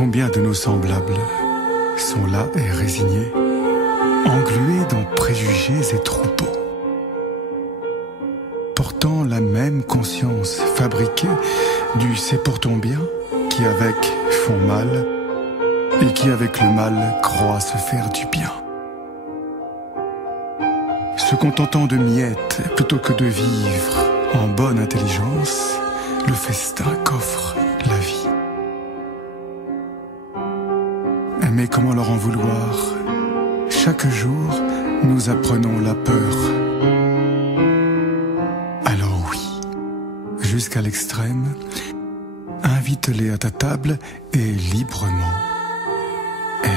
Combien de nos semblables sont là et résignés, englués dans préjugés et troupeaux, portant la même conscience fabriquée du c'est pour ton bien, qui avec font mal, et qui avec le mal croient se faire du bien. Se contentant de miettes plutôt que de vivre en bonne intelligence le festin qu'offre la vie. Mais comment leur en vouloir? Chaque jour, nous apprenons la peur. Alors oui, jusqu'à l'extrême, invite-les à ta table et librement aime.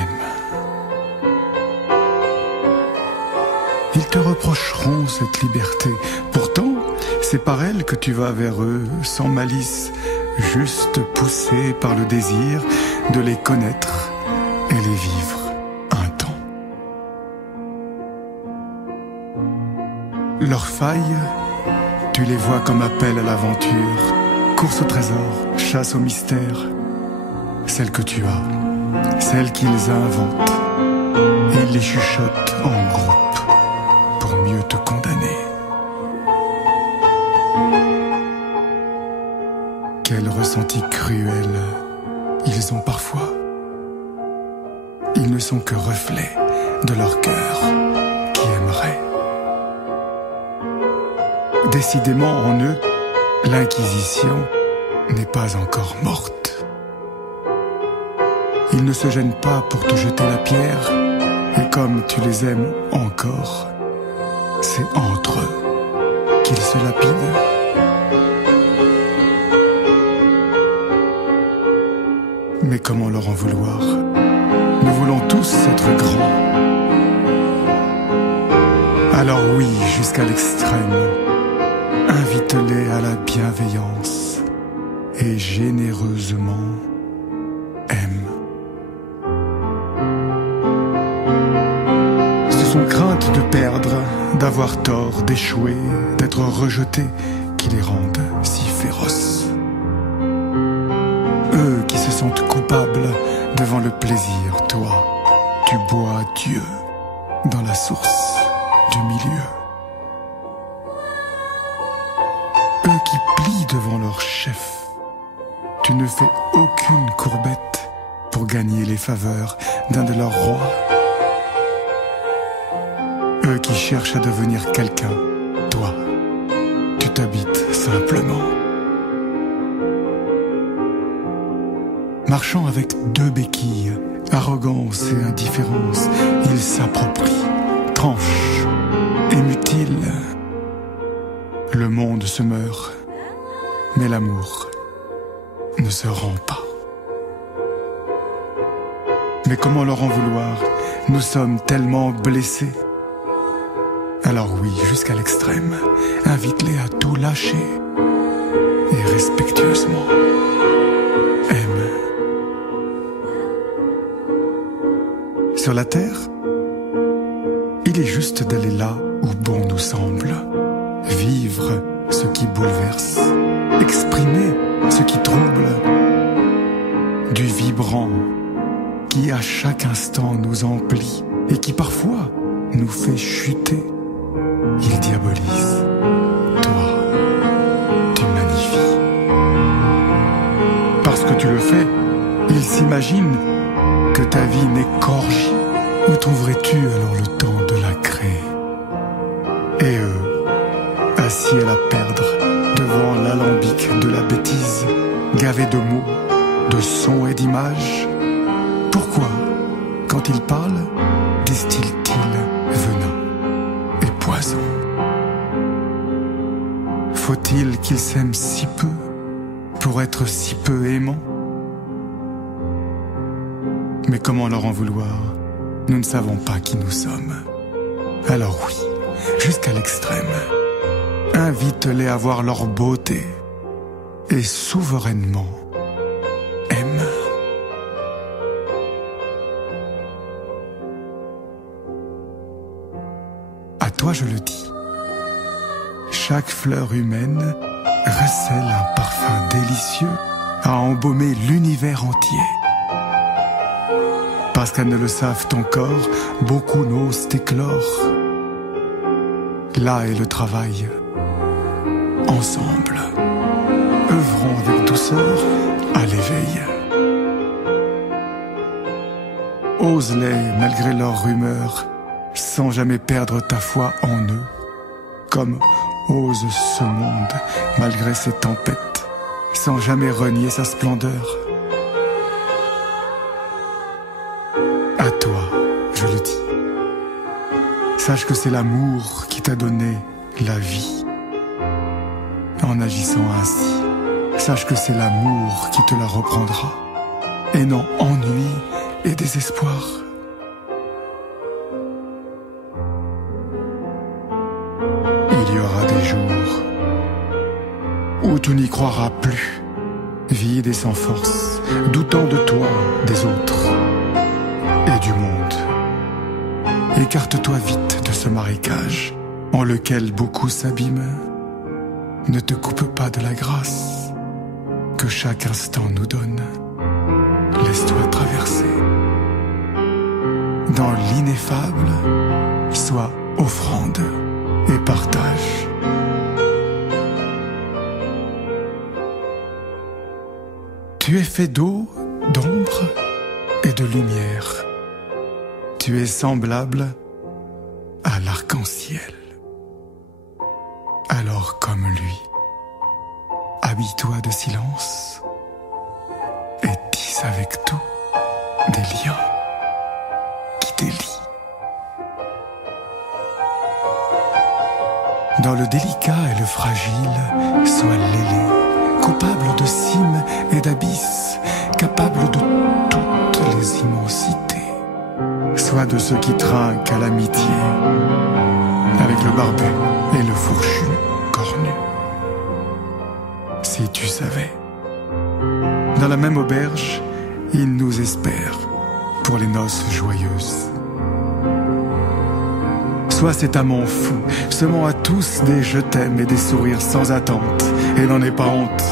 Ils te reprocheront cette liberté. Pourtant, c'est par elle que tu vas vers eux, sans malice, juste poussé par le désir de les connaître et les vivre un temps. Leurs failles, tu les vois comme appel à l'aventure, course au trésor, chasse au mystère, celle que tu as, celle qu'ils inventent, et ils les chuchotent en groupe pour mieux te condamner. Quel ressenti cruel ils ont parfois. Ils ne sont que reflets de leur cœur qui aimerait. Décidément en eux, l'Inquisition n'est pas encore morte. Ils ne se gênent pas pour te jeter la pierre, et comme tu les aimes encore, c'est entre eux qu'ils se lapident. Mais comment leur en vouloir? Nous voulons tous être grands. Alors oui, jusqu'à l'extrême, invite-les à la bienveillance et généreusement aime. Ce sont craintes de perdre, d'avoir tort, d'échouer, d'être rejetés qui les rendent si féroces. Eux qui se sentent coupables devant le plaisir, toi, tu bois Dieu dans la source du milieu. Eux qui plient devant leur chef, tu ne fais aucune courbette pour gagner les faveurs d'un de leurs rois. Eux qui cherchent à devenir quelqu'un, toi, tu t'habites simplement. Marchant avec deux béquilles, arrogance et indifférence, ils s'approprient, tranchent et mutilent. Le monde se meurt, mais l'amour ne se rend pas. Mais comment leur en vouloir? Nous sommes tellement blessés. Alors oui, jusqu'à l'extrême, invite-les à tout lâcher et respectueusement aime. Sur la terre, il est juste d'aller là où bon nous semble, vivre ce qui bouleverse, exprimer ce qui trouble, du vibrant qui à chaque instant nous emplit et qui parfois nous fait chuter. Il diabolise, toi, tu magnifies. Parce que tu le fais, il s'imagine que ta vie n'est qu'orgie. Où trouverais-tu alors le temps de la créer? Et eux, assis à la perdre, devant l'alambic de la bêtise, gavés de mots, de sons et d'images, pourquoi, quand ils parlent, distillent-ils venin et poison? Faut-il qu'ils s'aiment si peu pour être si peu aimants? Mais comment leur en vouloir? Nous ne savons pas qui nous sommes. Alors oui, jusqu'à l'extrême, invite-les à voir leur beauté et souverainement aime. À toi je le dis, chaque fleur humaine recèle un parfum délicieux à embaumer l'univers entier. parce qu'elles ne le savent encore, beaucoup n'osent éclore. Là est le travail. Ensemble, œuvrons avec douceur à l'éveil. Ose-les malgré leurs rumeurs, sans jamais perdre ta foi en eux, comme ose ce monde malgré ses tempêtes, sans jamais renier sa splendeur. À toi, je le dis, sache que c'est l'amour qui t'a donné la vie. En agissant ainsi, sache que c'est l'amour qui te la reprendra, et non ennui et désespoir. Il y aura des jours où tu n'y croiras plus, vide et sans force, doutant de toi, des autres et du monde. Écarte-toi vite de ce marécage en lequel beaucoup s'abîment. Ne te coupe pas de la grâce que chaque instant nous donne. Laisse-toi traverser. Dans l'ineffable, sois offrande et partage. Tu es fait d'eau, d'ombre et de lumière. Tu es semblable à l'arc-en-ciel. Alors comme lui, habille-toi de silence et tisse avec tout des liens qui t'élient. Dans le délicat et le fragile, sois l'ailé, coupable de cimes et d'abysses, capable de toutes les immensités. Sois de ceux qui trinquent à l'amitié, avec le barbu et le fourchu cornu. Si tu savais, dans la même auberge, ils nous espèrent pour les noces joyeuses. Sois cet amant fou, semant à tous des je t'aime et des sourires sans attente. Et n'en aie pas honte,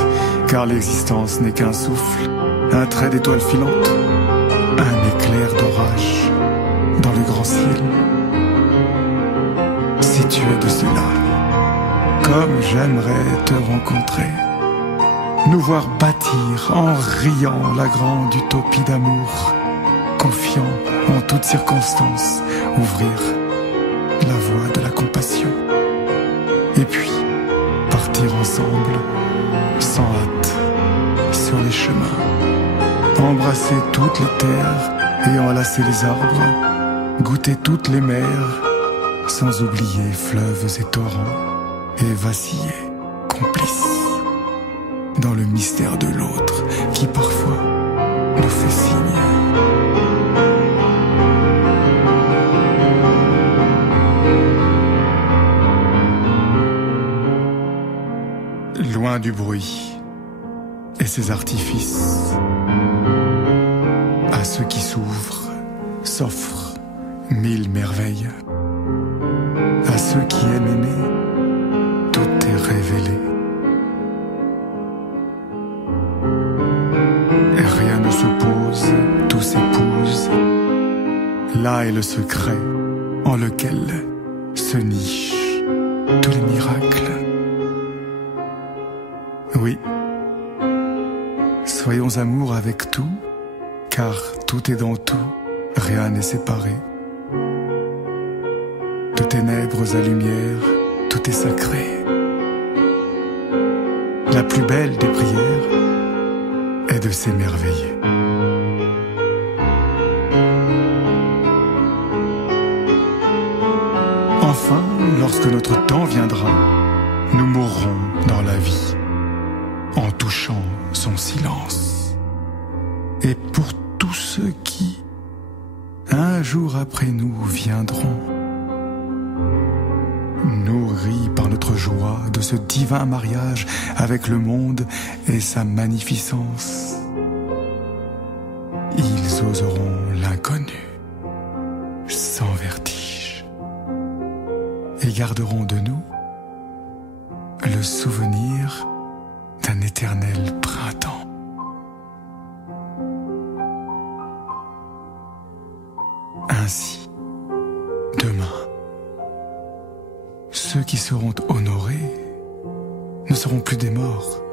car l'existence n'est qu'un souffle, un trait d'étoile filante, un éclair d'orage dans le grand ciel. Si tu es de cela, comme j'aimerais te rencontrer, nous voir bâtir en riant la grande utopie d'amour, confiant en toutes circonstances, ouvrir la voie de la compassion, et puis partir ensemble, sans hâte, sur les chemins, embrasser toutes les terres et enlacer les arbres, goûter toutes les mers, sans oublier fleuves et torrents, et vaciller, complices, dans le mystère de l'autre qui parfois nous fait signe. Loin du bruit et ses artifices, à ceux qui s'ouvrent, s'offrent mille merveilles. À ceux qui aiment aimer, tout est révélé. Et rien ne s'oppose, tout s'épouse. Là est le secret en lequel se nichent tous les miracles. Oui, soyons amour avec tout, car tout est dans tout, rien n'est séparé. De ténèbres à lumière, tout est sacré. La plus belle des prières est de s'émerveiller. Enfin, lorsque notre temps viendra, nous mourrons dans la vie, en touchant son silence. Et pour tous ceux qui, un jour après nous, viendront, nourris par notre joie de ce divin mariage avec le monde et sa magnificence, ils oseront l'inconnu, sans vertige, et garderont de nous le souvenir d'un éternel printemps. Ainsi, demain, ceux qui seront honorés ne seront plus des morts,